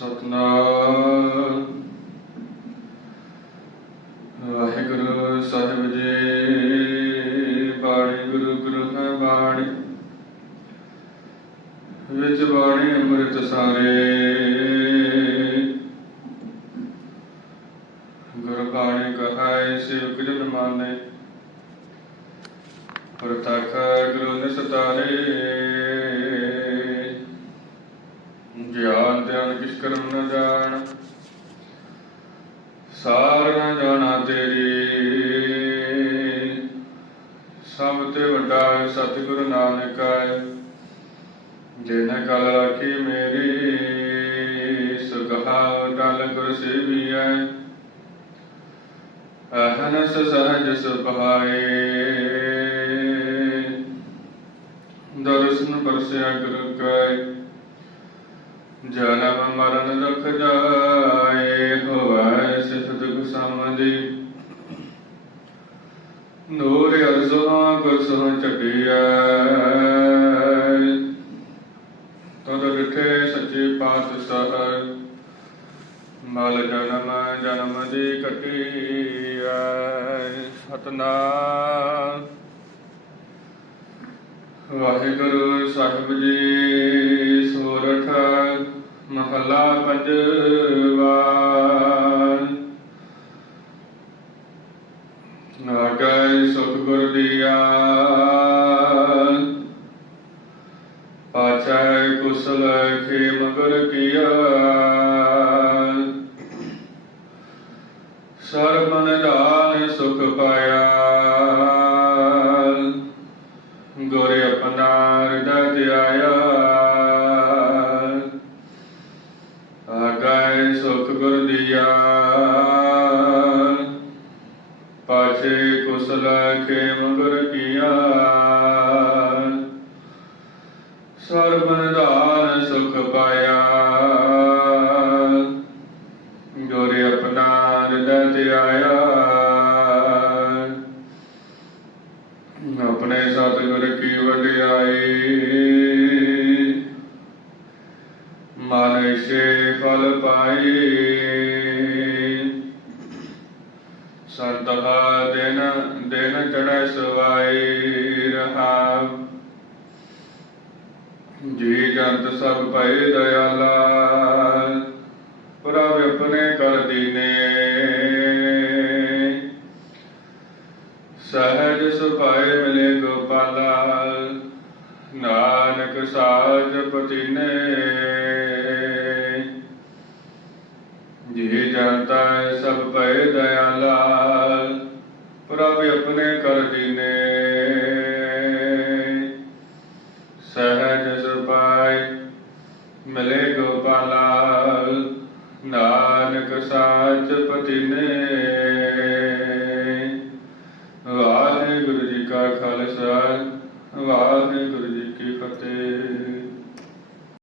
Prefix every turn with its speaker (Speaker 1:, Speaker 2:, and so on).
Speaker 1: ਸਤਨਾਮ। ਵਾਹਿਗੁਰੂ ਸਾਹਿਬ ਜੀ, ਬਾਣੀ ਗੁਰੂ ਗੁਰੂ ਬਾਣੀ। ਵਿੱਚ ਬਾਣੀ ਅੰਮ੍ਰਿਤ ਸਾਰੇ। ਗੁਰ ਬਾਣੀ ਕਹਾਇ ਸੇਵਕ ਜਨ ਮਾਨੇ। ਪ੍ਰਤਖ ਗੁਰੂ ਨਿਸਤਾਰੇ। ਕਰਮ ਨ ਜਾਣ, ਸਾਰ ਨ ਜਾਣਾ ਤੇਰੀ। ਸਭ ਤੇ ਵੱਡਾ ਹੈ ਸਤਿਗੁਰੂ ਨਾਨਕ ਹੈ, ਜਿਨ ਕਲ ਰਾਖੀ ਮੇਰੀ ਸੁਖਾ ਟਲ ਗੁਰ ਸੇਵੀਐ ਅਹਨਸ ਸਹਜ ਸੁਭਾਏ ਦਰਸ਼ਨ ਪਰਸਿਆ ਗੁਰ ਕੈ ਜਨਮ ਮਰਨ ਦੁਖ ਜਾਏ, ਹੋਵੈ ਸਿਫਤ ਗੁਸਾਮਦੀ ਨੂਰ ਅਰਜ਼ੋਂ ਗੁਰਸੋਂ ਚੱਡੀਐ ਤਦ ਵਿਠੇ ਸੱਚੇ ਪਾਤਸ਼ਾਹ, ਮਲ ਜਨਮ ਜਨਮ ਦੀ ਕਟੀ ਸਤਨਾਮ। ਵਾਹਿਗੁਰੂ ਸਾਹਿਬ ਜੀ ਸੋਰਠ ਮਹਲਾ ਪੰਜਵਾ। ਨਾਗੈ ਸੁਖ ਗੁਰ ਦੀਆ ਪਾਛੈ ਕੁਸਲ ਖੇ ਮਗਰ ਕੀਆ। ਕੁਸਲ ਕੇ ਮਗਰ ਕੀਆ। ਸਰਬਨ ਦਾਨ ਸੁਖ ਪਾਇਆ। ਗੁਰ ਆਪਣਾ ਹਿਰਦੈ ਧਿਆਇਆ ਆਪਣੇ ਸਤਿਗੁਰ ਕੀ ਵਡਿਆਈ। ਮਨ ਸੇ ਫਲ ਸੰਤ ਸੰਤਹਾ ਦਿਨ ਦਿਨ ਚੜੈ ਸਵਾਈ ਰਹਾ। ਜੀ ਜੰਤ ਸਭ ਭਏ ਦਇਆਲਾ, ਪ੍ਰਭ ਆਪਣੇ ਕਰ ਦੀਨੇ। ਸਹਜ ਸੁਭਾਏ ਮਿਲੇ ਗੋਪਾਲਾ, ਨਾਨਕ ਸਾਜ ਪਤੀਨੇ। ਜੀ ਜਾਣਦਾ ਹੈ ਸਭ ਭਏ ਦਇਆਲਾ ਬੰਦੇ ਕਰ ਜੀਨੇ ਸਹਜ ਸੁਪਾਈ ਮਿਲੇ ਗੋਪਾਲਾ ਨਾਨਕ ਸਾਚ ਪਤਿਨੇ ਵਾਹਿਗੁਰੂ ਜੀ ਕਾ ਖਾਲਸਾ, ਵਾਹਿਗੁਰੂ ਜੀ ਕੀ ਫਤਿਹ।